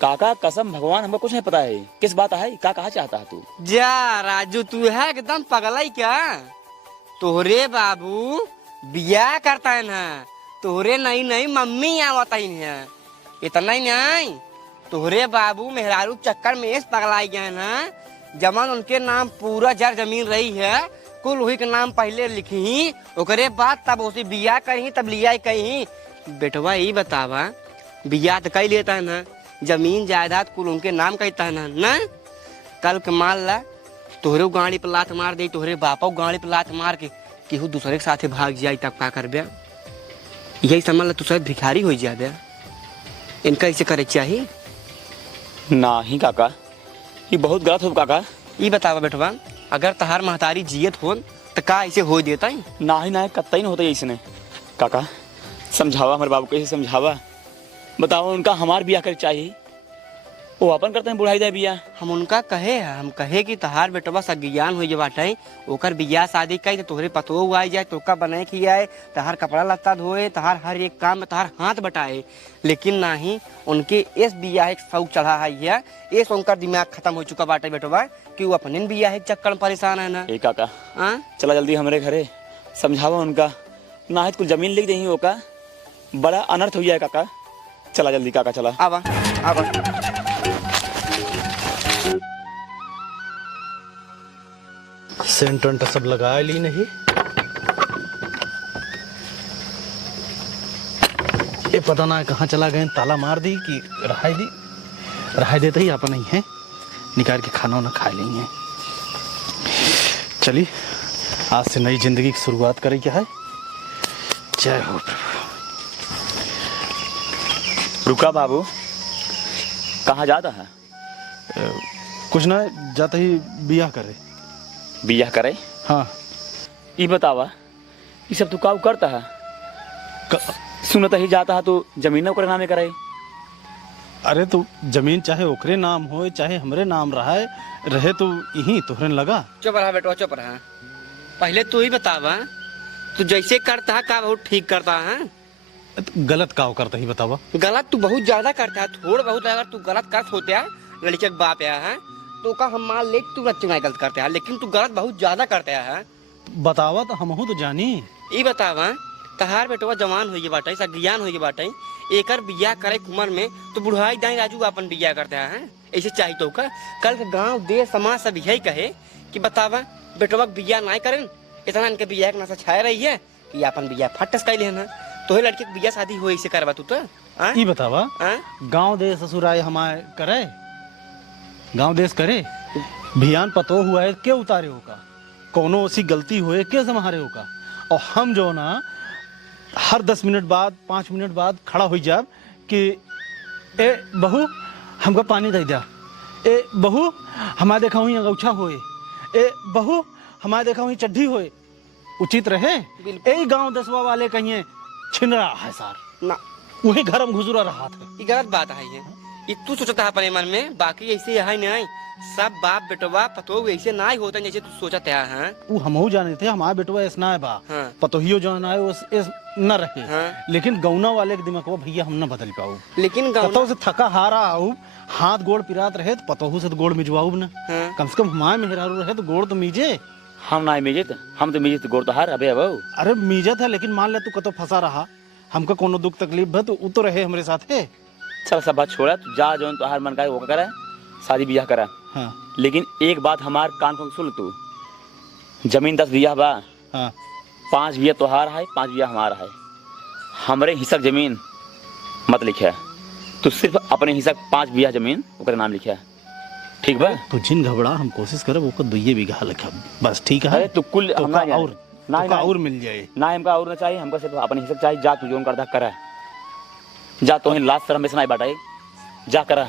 काका कसम भगवान हमको कुछ नहीं पता है, किस बात है, क्या कहा चाहता है तू? जा राजू, तू है एकदम पगला ही क्या? तोहरे बाबू बियाह करता है ना, तोहरे नहीं नहीं मम्मी आवता ही है, इतना ही नहीं। तोहरे बाबू मेहरारू चक्कर में इस पगलाई गए ना, जमान उनके नाम पूरा जर जमीन रही है, कुल वही के नाम पहले लिखी, ओकरे बाद तब उसे बियाह कहीं तब लिया कहीं। बेटवा ही बतावा, बियाह तो कई लेता है ना, जमीन जायदाद कुल उनके नाम कहता है ना। कल के मान ला तोहरे गाड़ी पर लात मार दे, तोहरे बापा गाड़ी पर लात मार के केहू दूसरे के साथे भाग जाए तब का कर बे? यही समझ ला तू शायद भिखारी हो जाए। इनका ऐसे करे चाहिए नहीं काका, ये बहुत गलत हो काका। ये बतावा बेटवा, अगर तहार महतारी जियत हो तो का ऐसे हो देता है? नहीं नहीं कत्ता ही नहीं होता इसने। काका समझावा हमारे बाबू को, ऐसे समझावा, बताओ उनका हमार बियाह करे चाहिए, वो अपन करते हैं बुढ़ाई दे बियाह। हम उनका कहे कि तहार बेटवा सज्ञान हो बाटे, ओकर बियाह शादी कई तो तोहरे पतो आ जाए, तोका बनाए खियाए, तहार कपड़ा लत्ता धोए, तहार हर एक काम में तहार हाथ बटाए। लेकिन नहीं, उनके इस बियाह एक शौक चढ़ा है, इस उनका दिमाग खत्म हो चुका बाटे बेटवा कि वो अपने बियाह के चक्कर में परेशान है ना। ए काका चला जल्दी हमारे घरे, समझावा उनका, ना कुछ जमीन लिख दही ओका, बड़ा अनर्थ हो जाए काका। चला जल्दी काका, चला आवा आवा। सेंट वेंट सब लगा ली नहीं, ये पता ना कहाँ चला गए, ताला मार दी कि रहाई देते ही अपन नहीं है, निकाल के खाना वाना खा लेंगे। चलिए आज से नई जिंदगी की शुरुआत करें क्या है। जय हो प्रभु। रुका बाबू, कहाँ जाता है? कुछ ना, जाते ही बियाह करे। बियाह करे? हाँ। ये बतावा, ये सब तू का करता है? सुनता ही जाता है तो जमीन ओकरे नामे करे। अरे तो जमीन चाहे ओकरे नाम हो चाहे हमरे नाम रहे तो यही तोहरे लगा। चुप रहा बेटवा, चुप रहा। पहले तू ही बतावा, तू जैसे करता है का बहुत ठीक करता है? गलत का करता ही बतावा। गलत तू बहुत ज्यादा करता है, थोड़ा बहुत अगर तू गलत कर होते है लड़के के बाप है तो का हम मान ले तू बच्चे में गलत करते हैं, लेकिन तू गलत बहुत ज्यादा करते है। बतावा तो हम तो जानी। ये बतावा, तहार बेटवा जवान हो बाटे, सज्ञान हो बाटे, एकर बियाह करे उम्र में तो बुढ़ाई दाई राजू अपन बियाह करते हैं, ऐसे चाहिए तो का? कल के गाँव देश समाज सब यही कहे कि बतावा बेटवा बियाह नहीं करें, इतना इनके बियाह के नशा छाया रही है कि अपन बियाह फटस कर लेना, तो लड़के बियाह शादी हो ऐसे करवा तू तो। ये बतावा, गाँव देश ससुराए हमारे करे, गांव देश करे, भियान पतो हुआ है क्या उतारे होगा, कोनो ऐसी गलती हुए क्या संहारे होगा, और हम जो ना हर 10 मिनट बाद 5 मिनट बाद खड़ा हो जाब कि ए बहू हमको पानी दे दिया, ए बहू हमारे देखा हुई अंगूछा होए, ए बहू हमारे देखा हुई चड्ढी होए, उचित रहे? यही गांव दसवा वाले कहिए छिन रहा है सार ना, वही घर में घुसरा रहा था। ये गलत बात है, ये तू सोचता है अपने मन में, बाकी ऐसे है नहीं, सब बाप बेटवा पतो ऐसे ना ही होता जैसे तू सोचते है। वो हमहू जाने थे हमारे बेटवा ऐसा ना है बा, हाँ। पतोहियो जो ना है वो न रहे, हाँ। लेकिन गौना वाले के दिमाग को भैया हम न बदल पाऊ, लेकिन पतोह से थका हारा आऊ, हाथ गोड़ पिरात रहे तो पतोहू से तो गोड़ मिजवाऊ न। हाँ। कम से कम हमारे मेहरारू रहे तो गोड़ तो मीजे। हम ना मिजत, हम तो मिजत गोड़ तो हार अबे अब। अरे मीजत है, लेकिन मान ले तू कतो फंसा रहा, हमका कोनो दुख तकलीफ है तो वो तो रहे हमारे साथ है। चल सब बात छोड़ा, तू जा जो तो हर मन का वो करा, शादी बियाह करा। हाँ। लेकिन एक बात हमार कान खोल सुन, तू जमीन 10 बिया बा, हाँ। 5 बिया तोहार है, 5 बिया हमारा है, हमरे हिस्सा जमीन मत लिखे, तू सिर्फ अपने हिस्सा 5 बिया जमीन ओकरे नाम लिखे, ठीक बा? तू जिन घबरा, हम कोशिश करे वो को 2 बीघा लिखा बस, ठीक है? तू कुल तो हमरा और ना और मिल जाए ना, हमका और ना चाहिए, हमका सिर्फ अपने हिस्सा चाहिए। जा तू जोन करता करा, जा तो लास्ट सर हमेशा नहीं बाटाई, जा करा।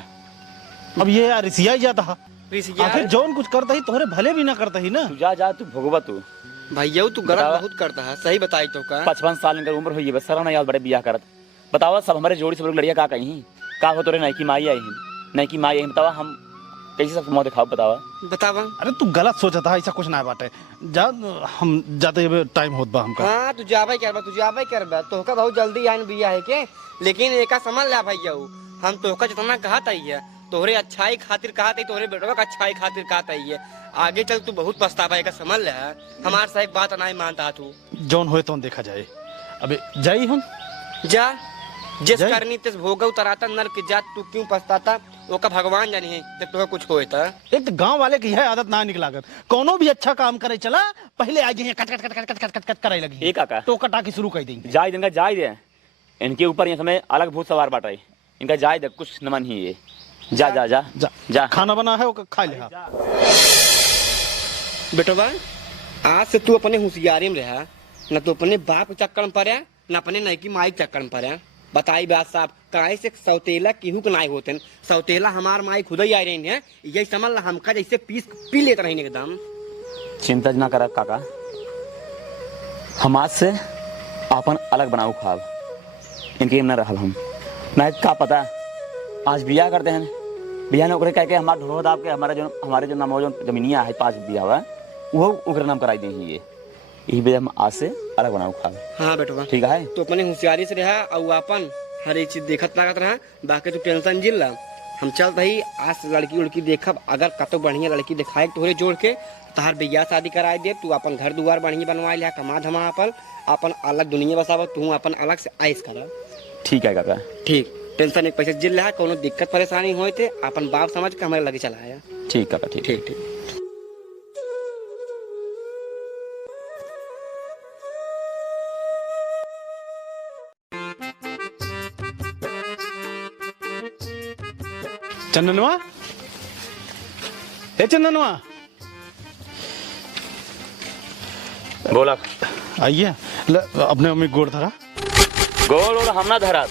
अब ये यार रिसिया ही जाता है, आखिर जोन कुछ करता ही तोहरे भले भी ना करता ही ना। तू जा जा, तू भोगवा तू भैया, तू गलत बहुत करता है, सही बताई तो का? 55 साल की उम्र हुई है, बस सर ना याद बड़े बियाह करत। बतावा सब हमारे जोड़ी से लोग लड़िया का कहीं का हो, तोरे नहीं की माई आई नहीं की माई आई, बतावा हम कैसे सब मुँह दिखाओ, बतावा बतावा। अरे तू गलत सोचा था, ऐसा कुछ ना बाटे, जा हम जाते टाइम होत बा हमका। हाँ तू जाबे करबा, तो का बहुत जल्दी आइन बिया है के, लेकिन एका समझ ला भैया, हम तोहका जितना कहत आई है तोहरे अच्छाई खातिर कहत आई, तोहरे बेटवा का अच्छाई खातिर कहत आई है। आगे चल तू बहुत पछतावा समझ ले। हमार साहब बात नहीं मानता तू। जौन होए तो देखा जाए। अबे जाई हम जा जिस जाई। करनी तिस भोगव तराता नर की जात, तू क्यों पछताता वो का भगवान जानी है जब तुम्हें कुछ होए था। एक तो गांव वाले की है आदत ना निकलागत, कोनो भी अच्छा काम करे चला पहले आ जाइए cut cut cut cut cut cut cut कराई लगी। एक काका तो कटा की शुरू कर देंगे। जाय इनका जाय दे, इनके ऊपर ये समय अलग भूत सवार बांट रही। इनका जाय दे, कुछ न मन ही ये। जा जा जा जा जा। खाना बना है वो खा ले। बेटवा आज से तू अपने होशियारी में रहा, न तो अपने बाप के चक्कर में पड़ा न अपने नैकी माई के चक्कर में पड़ा। बताई बात साहब काहे से सौतेला केहू के नाई होते। सौतेला हमार माई खुद ही आई रही है, यही समझ ला हमका जैसे पीस पी लेते रही एकदम। चिंता ना करा काका, हम आज से अपन अलग बनाऊ खाब, इनके न रहब हम। ना का पता आज बिया करते हैं, बिया ने ओकरे कह के हमार ढोल दाब के हमारे जो नाम जो जमीनिया है 5 बिया हुआ वो ओकरे नाम कराई दी ये। यही वजह हम आज से अलग बनाऊ खाब। हाँ बेटवा ठीक है, तो अपने होशियारी से रहा और अपन हर एक चीज देखत लागत रहा। बाकी तू टेंशन जिल ला, हम चल रही आज से लड़की उड़की देखब। अगर कतो बढ़िया लड़की दिखाए तोहरे जोड़ के तहार बिया शादी कराए दे। तू अपन घर दुआर बढ़िया बनवाए लिया, कमा धमा अपन अलग दुनिया बसाव, तू अपन अलग से आइस कर। ठीक है काका। ठीक, टेंशन एक पैसे जिल रहा, कोनो दिक्कत परेशानी होए थे अपन बाप समझ के हमारे लगे चलाया। ठीक काका, ठीक ठीक ठीक। चंदनवा, ए चंदनवा बोला। आइए अपने मम्मी गोड़ धरा। गोल और हम ना धरा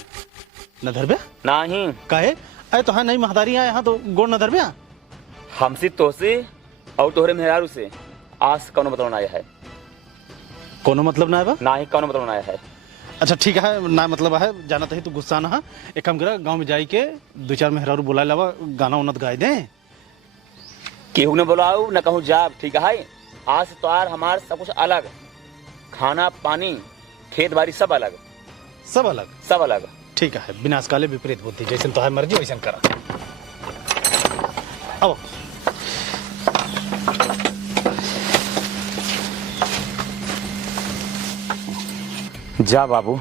न धरबे नहीं। काहे? अरे तो हाँ नहीं महदारी आए यहाँ तो गोड़ न धरबे। हमसे तोसे और तोहरे मेहरारू से आज कौन बतलाना आया है? कोनो मतलब ना है बा? ना ही कौन बतलाना आया है। अच्छा ठीक है, ना मतलब है जाना तो गुस्सा ना है। एक काम करा गांव में जाई के 2-4 मेहरारू बुला लावा, गाना उन्नत गाए दे। केहू ने बुलाऊ न कहूँ जा। ठीक है, आज से तोहार हमार सब कुछ अलग, खाना पानी खेत बाड़ी सब अलग, सब अलग सब अलग। ठीक है, विनाश काले विपरीत बुद्धि, जैसे तो है मर्जी वैसे करा। अब जा बाबू,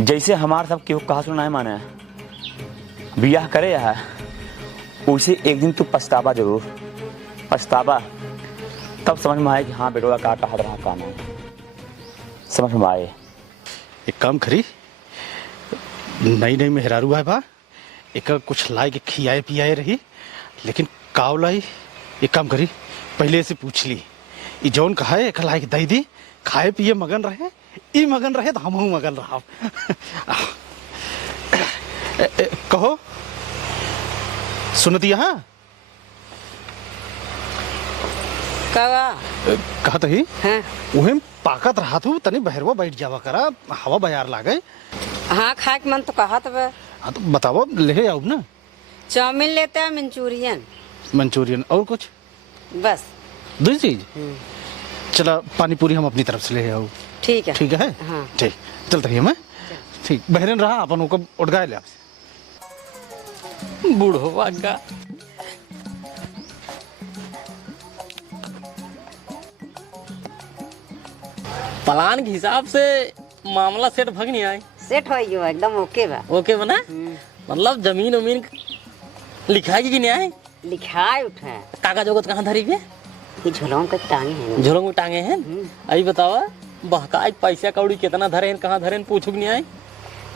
जैसे हमार सब केहू कहा सुना है माने बियाह करे है, उसे एक दिन तू पछतावा जरूर। पछतावा तब समझ में आए कि हाँ बेटवा का कहा रहा काम है, समझ में आए। एक काम करी, नई नई मेहरारू है बा, एक कुछ लाई के खियाए पियाए रही, लेकिन काव लाई एक काम करी पहले से पूछ ली। ई जौन कहा है एक लाई दई दी, खाए पिए मगन रहे, ई मगन रहे तो हमहू मगन रहा। कहो सुनती हाँ कहा तो ही उहे पाकत रहा तू तनी बहरवा बैठ जावा करा, हवा बयार लागे। हाँ खाए के मन तो कहत बे। हाँ तो बताओ ले आओ ना। चाउमीन लेते हैं, मंचूरियन, मंचूरियन और कुछ बस 2 चीज। चला पानी पूरी हम अपनी तरफ से ले आओ। ठीक है। ठीक है हाँ। ठीक, चलते रहिए मैं। ठीक बहरन रहा अपन को उठगाए ले। बूढ़ो का प्लान के हिसाब से मामला सेट भग नहीं आए। सेट हो गयो एकदम ओके बा। ओके बना, मतलब जमीन उमीन लिखाई कि नहीं आए? लिखाई उठे कागज वगज कहाँ धरी के? ये झोलों के टांगे हैं। झोलों में टांगे हैं। अभी बतावा बहकाई पैसा कौड़ी कितना धरे हैं, कहाँ धरे हैं, पूछू नहीं आए?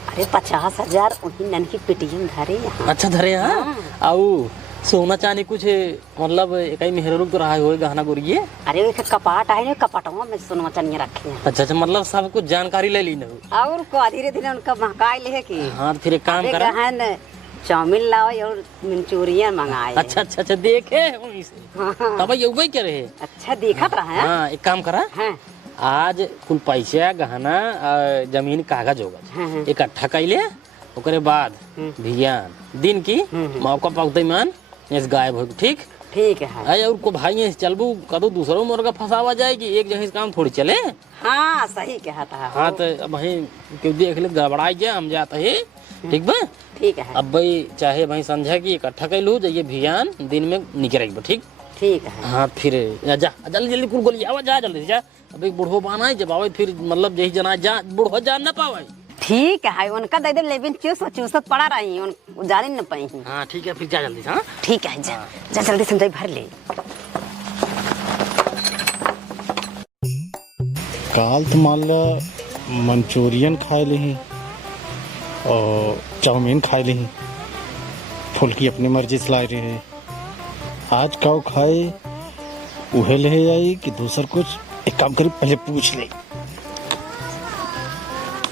अरे 50,000 उन्हीं नन की पेटीएम धरे यहाँ। अच्छा धरे हैं। हाँ। आऊ सोना चांदी कुछ मतलब एक मेहर तो रहा हो गहना गुरिये? अरे एक कपाट आए ना, कपाटवा में सोना चांदी रखे हैं। अच्छा अच्छा, मतलब सब कुछ जानकारी ले ली ना। और को धीरे धीरे उनका महकाई ले की। हाँ तो फिर एक काम करा, चाउमीन लाओ और मंचूरियन मंगाए। अच्छा अच्छा अच्छा देखे वहीं से तब ये वही करे। अच्छा देखत रहा है। हाँ एक काम करा, हाँ। आज कुल पैसा गहना जमीन कागज होगा इकट्ठा कैले, ओकरे बाद भियान दिन की मौका पकते मान इस गायब हो। ठीक ठीक है। अरे और को भाई चलबू कदो दूसरों मुर्गा फंसावा जाएगी, एक जगह काम थोड़ी चले। हाँ सही कहता है। हाँ तो अब वही क्यों देख ले गड़बड़ाई जाए हम जाते ही ठीक बा। ठीक है। अब भाई चाहे भाई समझा कि इकट्ठा कर लू जाइए भियान दिन में निकल ठीक। ठीक है। हाँ फिर जा जल्दी जल्दी कुल गोली आवा जा जल्दी जा। अब एक बुढ़ो बाना है जब आवे फिर मतलब यही जना जा बुढ़ो जान ना पावे। ठीक है उनका दे दे लेकिन चूसत पड़ा रही उन जान न पाई। हाँ ठीक है फिर जा जल्दी। हाँ ठीक है जा जा जल्दी समझाई भर ले। काल तो मान लो मंचूरियन खाए ली और चाउमीन खाए ली फुल्की अपनी मर्जी से लाई रही। आज काऊ खाए उहे ले आई कि दूसर कुछ। एक काम करी पहले पूछ ले।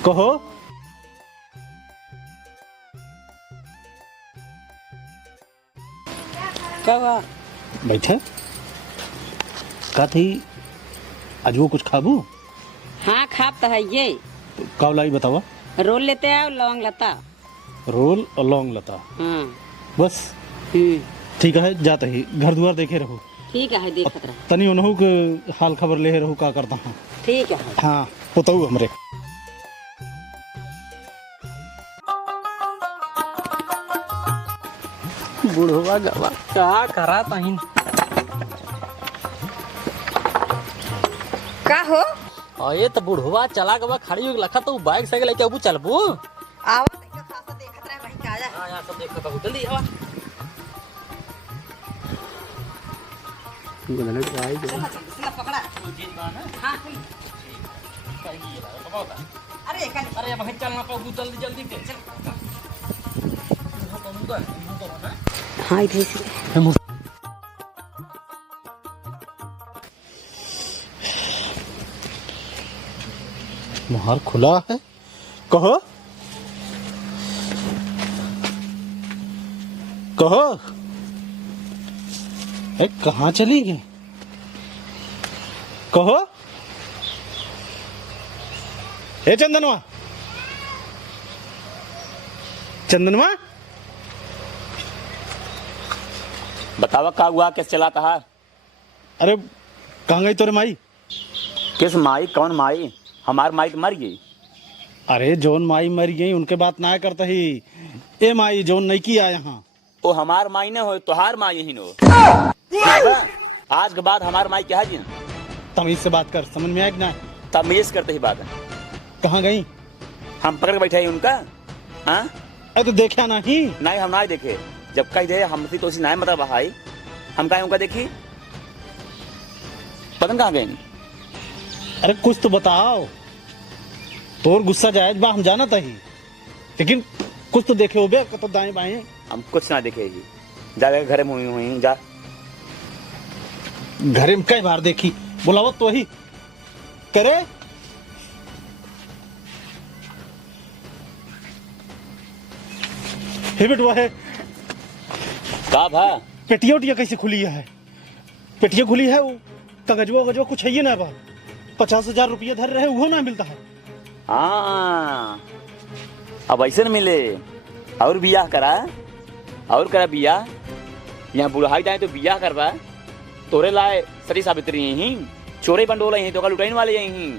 कहो कहा बैठा का थी आज वो कुछ खाबू। हाँ खाप तो है ये काव लाई बतावा। रोल लेते आओ लौंग लता। रोल और लौंग लता हाँ बस। ठीक है जाता ही घर द्वार देखे रहो। ठीक है देखत रह। तनी उन्हों के हाल खबर ले रहू का करता हूँ। ठीक है। हाँ बताऊ हमरे। बुढ़वा गवा क्या करा तहिन। का हो और ये तो बुढ़वा चला गवा खड़ी हो लखा तो बाइक साइकिल लेके अबू चलबू। आवा देखत रह भाई का जा। हाँ यहाँ सब देखो तो जल्दी आवा। पकड़ा। हाँ अरे अरे भाई चलना पाऊ जल्दी जल्दी के चल। हाँ इधर से मुहार खुला है। कहो कहो कहाँ चली गई। कहो ए चंदनवा चंदनवा बतावा का हुआ कैसे चलाता है। अरे कहाँ गई तोरे माई। किस माई कौन माई। हमार माई तो मर गई। अरे जोन माई मर गई उनके बात ना करता ही। ए माई जोन नहीं किया यहाँ। वो हमार माई न हो तुहार माई ही नो। आज के बाद हमार माई क्या है जी। तमीज से बात कर समझ में आया कि ना। तमीज करते ही बात है। कहाँ गई। हम पकड़ के बैठे हैं उनका। हाँ अरे तो देखा नहीं। नहीं हम ना देखे जब कही दे हमसे तो नहीं मतलब भाई हम कहे उनका देखी पता कहाँ गए। अरे कुछ तो बताओ। तोर गुस्सा जायज बा हम जाना ही लेकिन कुछ तो देखे हो बे तो दाएं बाएं। हम कुछ ना देखे जी। जा घर में हुई जा। घरे में कई बार देखी बुलावत तो ही करे। हे बेटवा है का भा पेटिया उटिया कैसे खुली है। पेटिया खुली है वो कागजवा वगजवा कुछ है ना बा। 50,000 रुपया धर रहे वो ना मिलता है। हाँ अब ऐसे न मिले और बियाह करा और करा बियाह। यहाँ बुढ़ाई जाए तो बियाह करवा तोरे लाए सरी सावित्री यही चोरे बंडोला यही तो लुटाइन वाले यही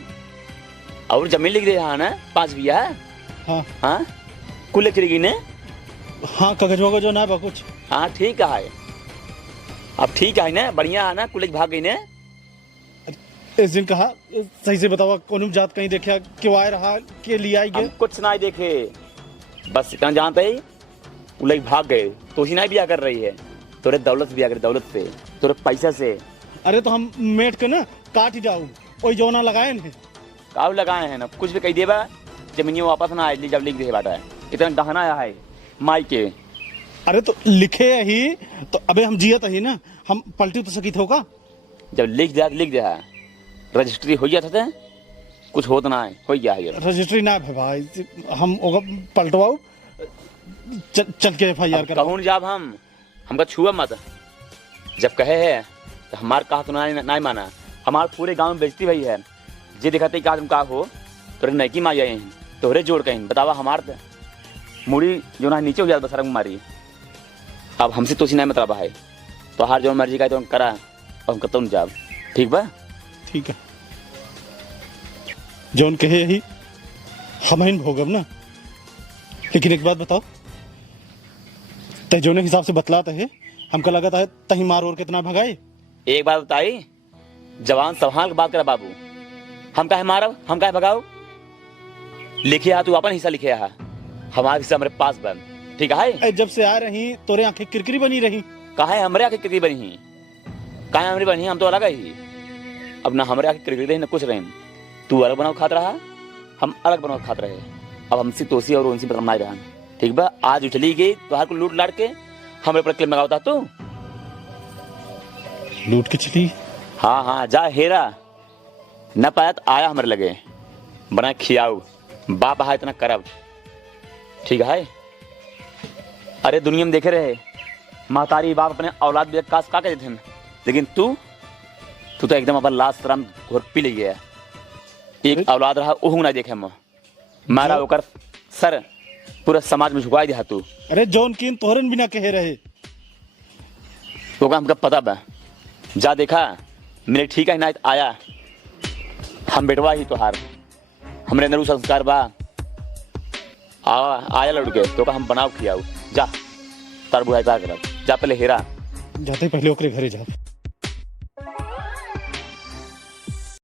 और जमीन लिख दे रहा ना 5 बियाह। हाँ हाँ कुल लिख ने। हाँ कागजवा वगजवा ना बा कुछ। हाँ ठीक है अब ठीक है ना बढ़िया है ना कुल भाग गई ने। इस दिन कहा सही से बतावा कौन जात कहीं देखा क्यों आए रहा के लिए आई हम गए। कुछ ना देखे बस इतना जानते ही वो भाग गए। तो ही ना बियाह कर रही है तोरे दौलत से बियाह कर दौलत से तोरे पैसा से। अरे तो हम मेट के ना काट ही जाऊ वही जौना लगाए हैं। काव लगाए हैं ना कुछ भी कही देबा जमीन वापस ना आए जब लिख दे बाटा इतना गहना आया है माई के। अरे तो लिखे ही तो अबे हम जियत ही ना हम पलटी तो सकी थे का। जब लिख दिया रजिस्ट्री हो जाता था कुछ होता ना है हो गया है। रजिस्ट्री ना है भाई हम पलटवाऊ चल के FIR कर। कहूँ जब हमका छुआ मत जब कहे है तो हमार कहा तो ना माना। हमार पूरे गांव में बेइज्जती भई है जे दिखाते का तुम का हो तोरे नैकी माई आए हैं तोहरे जोड़ कहीं बतावा हमार मुड़ी जो ना नीचे हो जाता बसरंग मारी। अब हमसे तो नहीं मतलब है तो हार जो मर्जी का तो करा और हम करता हूँ जाब ठीक बा। ठीक है जौन कहे यही हम ही भोगब ना लेकिन एक बात बताओ, तेजो ने हिसाब से बतलाते है, हमको लगा था तही मार और कितना भगाए। एक बात बताई, जवान संभाल के बात कर बाबू। हम काहे मारब, हम काहे भगाओ? लिखिया तू अपन हिस्सा लिखिया है, हमारा हिस्सा हमारे पास बन, ठीक है? जब से आ रही तोरे आंखें किरकिरी बनी रही। काहे हमरे आके कितनी बनी ही, काहे हमरी बनी, हम तो अलग ही। अब ना हमरे आके किरकिरी न कुछ रहे, तू अलग बनाओ खात रहा, हम अलग बनाओ खात रहे। अब हमसे तोसी और उनसी बदनाम रहा, ठीक बा? आज उछली गई तो हर को लूट लाट के हमरे पर क्लेम लगावता तू। लूट के चली। हाँ हाँ जा हेरा, न पाया तो आया हमारे लगे, बना खियाऊ, बाप है इतना करब, ठीक है? अरे दुनिया में देखे रहे महतारी बाप अपने औलाद भी कास का कहते थे, लेकिन तू तो एकदम अपन लाश शर्म घोर पी ले गया। एक औलाद रहा ओहू ना देखे हम मारा होकर सर पूरा समाज में झुका दिया तू। अरे जौन किन तोहरन बिना कहे रहे तो हमका पता बा, जा देखा मेरे ठीक है ना आया, हम बेटवा ही तोहार, हमरे अंदर संस्कार बा। आया लड़के तो का हम बनाओ खियाऊ, जा तार बुआई कर, जा पहले हेरा। जाते पहले ओकरे घरे जा।